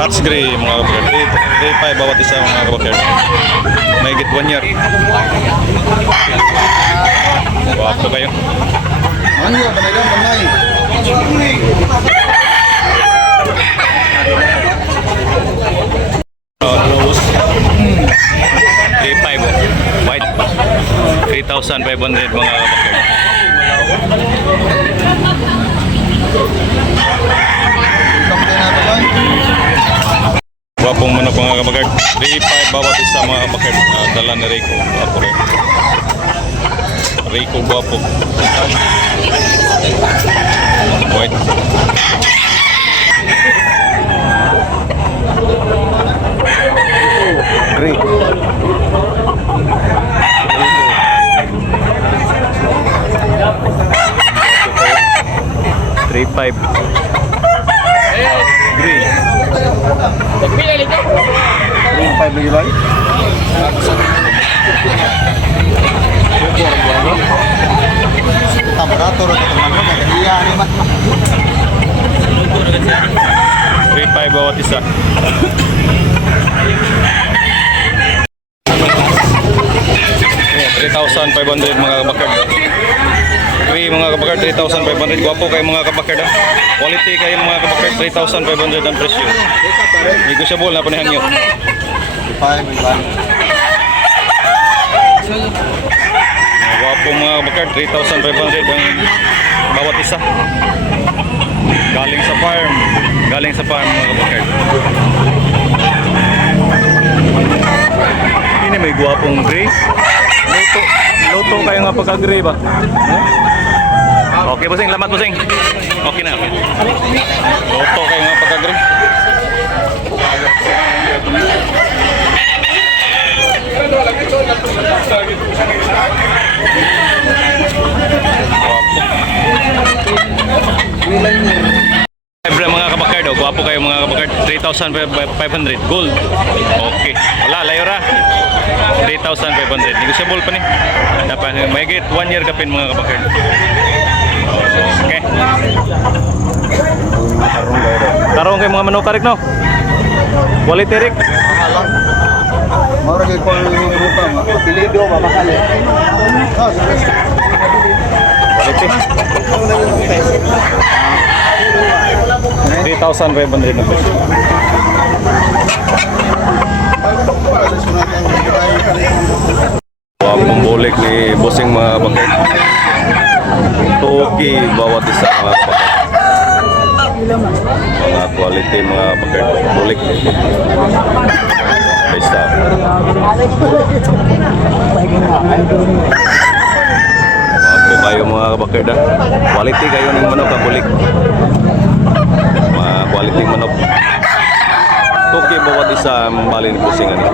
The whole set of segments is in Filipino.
Hats gray mga kabakard. 3.5 bawat isa mga kabakard. May higit 1 year. Wapo kayo. Ano ba talaga kamay? Rose 3.5 white 3,500 mga kabakard. Wapong manok mga kabakard. 3.5 bawat isa mga kabakard. Dala ni Rico. Wapo rin. Rico guwapo. White. Gray. 3.5 Gray. 3.5 lagi bang? Temperatur atau teman-teman kayak iya nih mah. 3.5 bawat isa. Yeah, 3,500 mga kabakard. Mga kabakard 3,500. Guwapo kayo mga kabakard. Quality kayo mga kabakard. 3,500 ang presyo. Negotiable na panihan nyo. Guwapo mga kabakard. 3,500 ang bawat isa. Galing sa farm. Galing sa farm mga kabakard. Ini may guwapong gray. Luto kayo nga pagka-gray ba? Okay, bossing. Lamat, bossing. Okay na. Luto kayo nga pagka-gray. Guwapo. Mga kabakard, guwapo kayo mga kabakard. 3,500 gold. Okay. Wala, layo ra. 3,500. Negotiable pa ni. Dapat may get 1 year kapin mga kabakard. Okay. Tarong kayo mga manok karik no? Quality rik. Mau lagi kau lupa mah. Pilih dua apa kali? Quality. 3,500 na presyo. Pembolik ni bossing mga kabakard. Toki bawat isa mga kabakard. Mga quality mga kabakard. Bolik. Isa. Ako kayo mga kabakard. Quality kayo ng manok kabulik. Mga quality manok. Toki bawat isa balin bossing ani.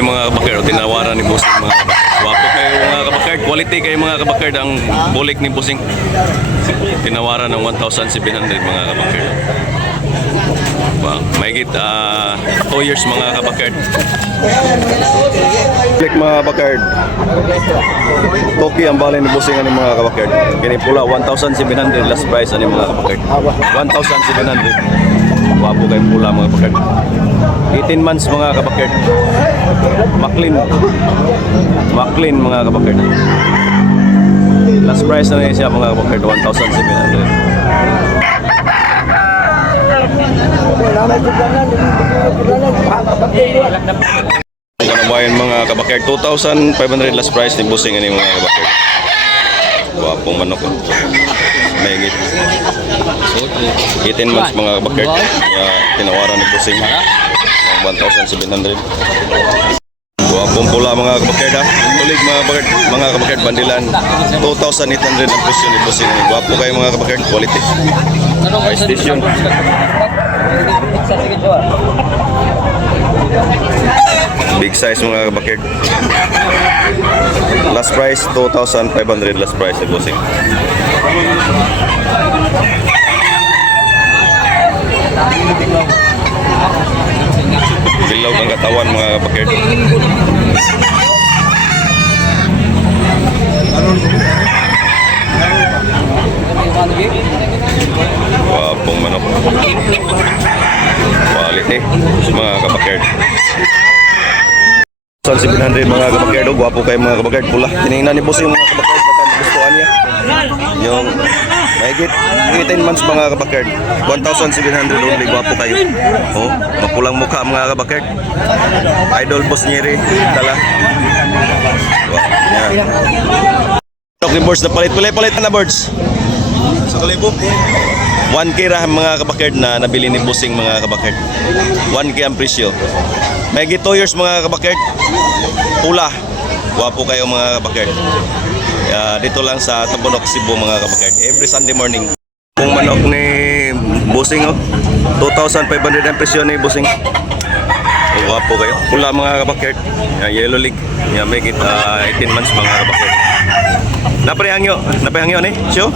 Mga kabakard, tinawaran ni bossing mga kabakard. Wapo kayo mga kabakard, quality kayo mga kabakard. Ang bulik ni bossing tinawaran ng 1,700 mga kabakard. May git 2 years mga kabakard. Bulik mga kabakard. Toki ang balay ni bossing ani mga kabakard. Kini pula 1,700 last price ani mga kabakard. 1,700. Wapo kayo pula mga kabakard. 18 months mga kabakard. Maclean mga kabakard. Last price na siya mga kabakard, 1,700. Kanabayan mga kabakard, 2,500 last price ni bossing ani mga kabakard. Wapong manok. Mahigit 18 months mga kabakard. Tinawaran ni bossing ng 1,700. Wapong pula mga kabakard ha. Tulig mga kabakard bandilan. 2,800 ang presyo ni bossing. Wapo kayo mga kabakard, quality. High station. Big size mga kabakard. Last price 2,500 last price ni bossing. Dilaw ang katawan mga kabakard. mga kabakard, oh, gwapo kayo mga kabakard, pula. Tinignan ni boss yung mga kabakard, baka gustuhan niya. Yung mahigit 18 months mga kabakard, 1,700 only, gwapo kayo. Oh, mapulang mukha mga kabakard. Idol boss Nyeri, dala. Wow, yan. Okay, boards na palit na boards. Sa kalibo. 1K ra mga kabakard na nabili ni Busing mga kabakard. 1K ang presyo. May 2 years mga kabakard. Pula. Wapo kayo mga kabakard. Dito lang sa Tabunok, Cebu mga kabakard. Every Sunday morning. Kung manok ni Busing, oh, 2,500 ang presyo ni Busing. Wapo kayo. Pula mga kabakard. Yellow leg. May 18 months mga kabakard. Napahangyo ni Cho?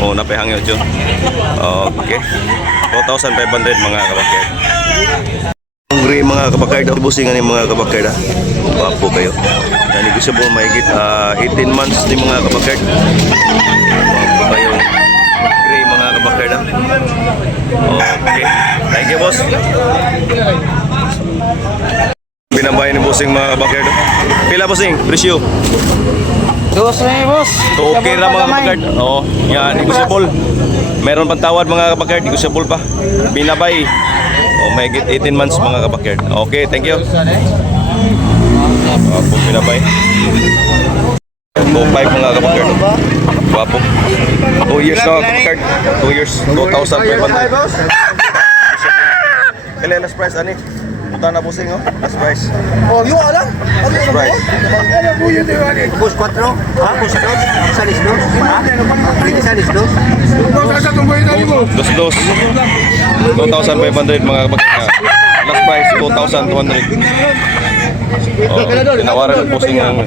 Oh, napahangyo Cho. Okay. 2,500 mga kabakard. Hungry mga kabakard, busingan ni mga kabakard. Wapo kayo. Dani gusto mo mahigit 18 months ni mga kabakard. Wapo kayo. Gray mga kabakard. Okay. Thank you boss. Binabay ni bossing mga kabakard. Pila bossing? Presyo? Dos na boss. Okay ra mga kabakard. Oo, yan, negotiable. Meron pang tawad mga kabakard, negotiable pa. Binabay. Oh, may 18 months mga kabakard. Okay, thank you. Wapo, binabay. 2,500 mga kabakard. Wapo. 2 years na kabakard. 2 years, 2,500. Kailan last price, ani? Punta na busing, oh. Last price. Oh, yung alam? Last price. Bus 4? Ha? Bus 2? Salis 2? Ha? Salis 2? Dos. 2,500 mga kabakard. Last price, 2,200. Oh, tinawaran ng busing ang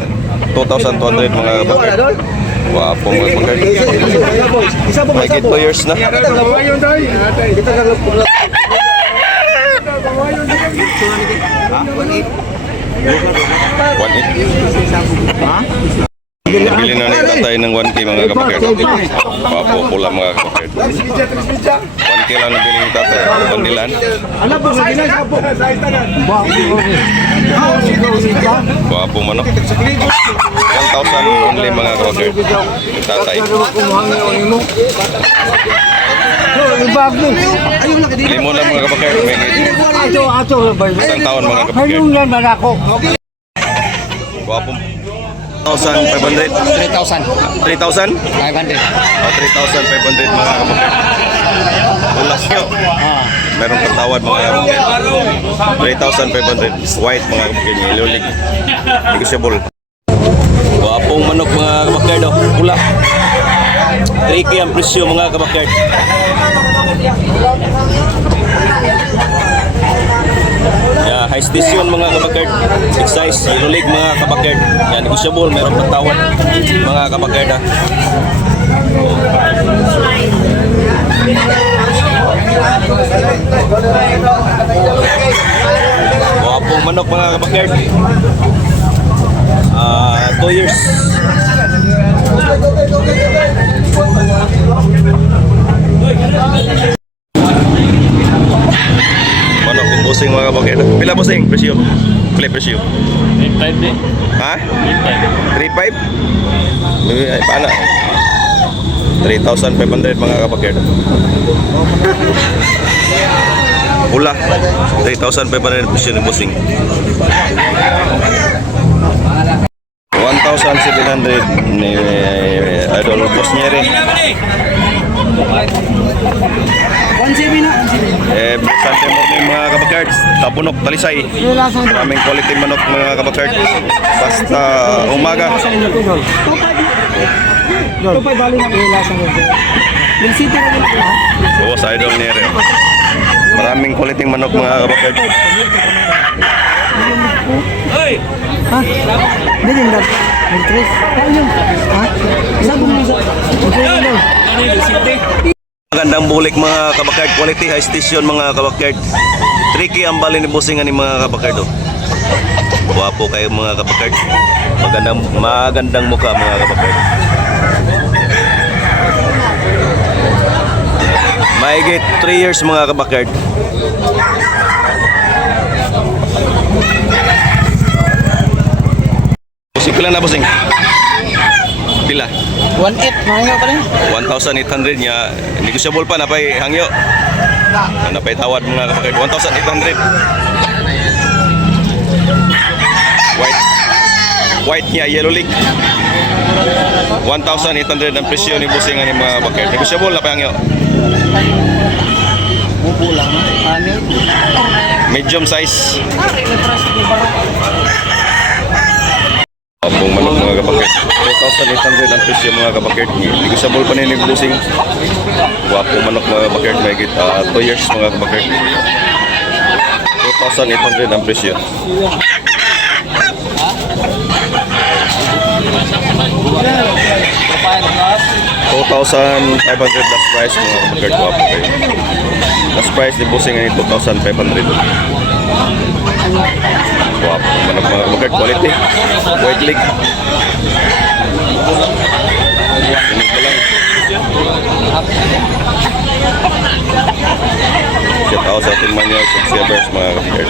2,200 mga kabakard. Wapo mga kabakard. May 2 years na. Nabili na ni tatay ng 1K mga kabakard. Wapo pula mga kabakard. 1K lang nabili ni tatay. Bandilan. Wapo manok. 1,000 only mga kabakard. Ni tatay. Limon lang mga kabakard. May isang taon mga kabakard. Wapo. 1,500. 3,000. 3,000? 500. O, 3,500 mga kabukid. Ulas nyo. Meron patawad mga kabukid. 3,500. White mga kabukid. Yellow leg. Negotiable. Wapong manok mga kabukid. Pula. 3K ang presyo mga kabukid. High station mga kabakard, big size, yellow leg mga kabakard. Yan, negotiable, meron patawad mga kabakard. Wapong manok mga kabakard. 2 years. Manok yung busing mga kabakid. Pila busing? Presyo? Pila presyo? 3,500 din. Ha? 3,500? Ay, paana? 3,500 mga kabakid. Pula. 3,500 presyo ng busing. 1,700 ni Idol Boss Nyeri. 1,700 na. Sunday morning mga kabakards, Tabunok, Talisay. Maraming quality manok mga kabakards. Basta umaga. Oo, sa Idol Nyeri. Maraming quality manok mga kabakards. Ha? Hindi lang. Interest. Ha? Sabi mo sa. Magandang bulik mga kabakard, quality high station mga kabakard. Tricky ang bali ni Busingan ni mga kabakard. Wapo kayo mga kabakard. Magandang mukha mga kabakard. Mahigit 3 years mga kabakard. Pila na bossing? Pila? 1.8, mahanga pa rin. 1,800 niya. Negotiable pa, napay hangyo. Napay tawad mga kapakid. 1,800. White niya, yellow link. 1,800 ang presyo ni bossing ani mga kapakid. Negotiable na pa hangyo. Mupo lang. Ano? Medium size. Apong manok mga kapakit. 2,800 ang presyo mga kapakit. Negotiable pa ni bossing. Wapong manok mga kapakit. May 2 years mga kapakit. 2,800 ang presyo. 2,500 last price mga kapakit. Wapo kayo. Last price ni bossing ay 2,500. Wapo manok mga kapakit. Quality. White leg. Ini ko lang. Shout out sa ating mga subscribers mga kapatid.